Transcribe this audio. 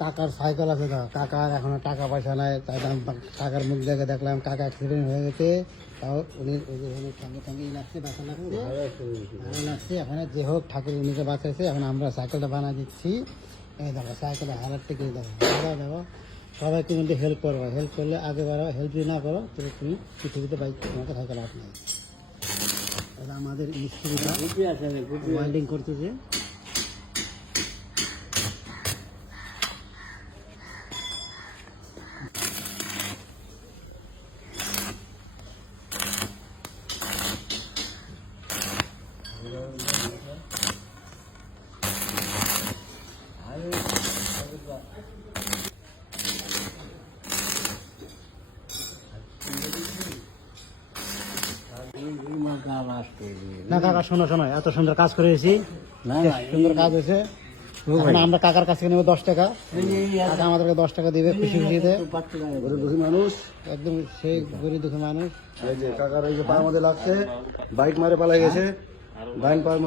কাকার সাইকেল আছে, কাকার এখনো টাকা পয়সা নাই, তাই কাকার মুখ দেখে দেখলাম কাকা অ্যাক্সিডেন্ট হয়ে গেছে। তাও উনি সঙ্গে সঙ্গে লাগছে, বাসা লাগছে, ভালো লাগছে। এখন যে হোক ঠাকুর উনিকে বাঁচাইছে। এখন আমরা সাইকেলটা বানা দিচ্ছি। এই দেখো সাইকেলের হালার থেকে দেখো সবাইকে কিন্তু হেল্প করবো, হেল্প করলে আগে বাড়ো, হেল্প যদি না করো তবে তুমি পৃথিবীতে বাইক তোমাকে সাইকেল হাত নেই। এটা আমাদের মিস্ত্রিটা ওয়েল্ডিং করতেছে। না কাকা শোনো শোনো, এত সুন্দর কাজ করেছি, সুন্দর কাজ হয়েছে। এখন আমরা কাকার কাছ থেকে নেবো 10 টাকা। কাকা আমাদেরকে 10 টাকা দিবে খুশি খুশিতে। গরিব দুঃখী মানুষ, একদম সেই গরিব দুঃখী মানুষ। এই যে কাকার এই যে পায়ের মধ্যে লাগছে, বাইক মারে পালাই গেছে, ডাইন পায়ের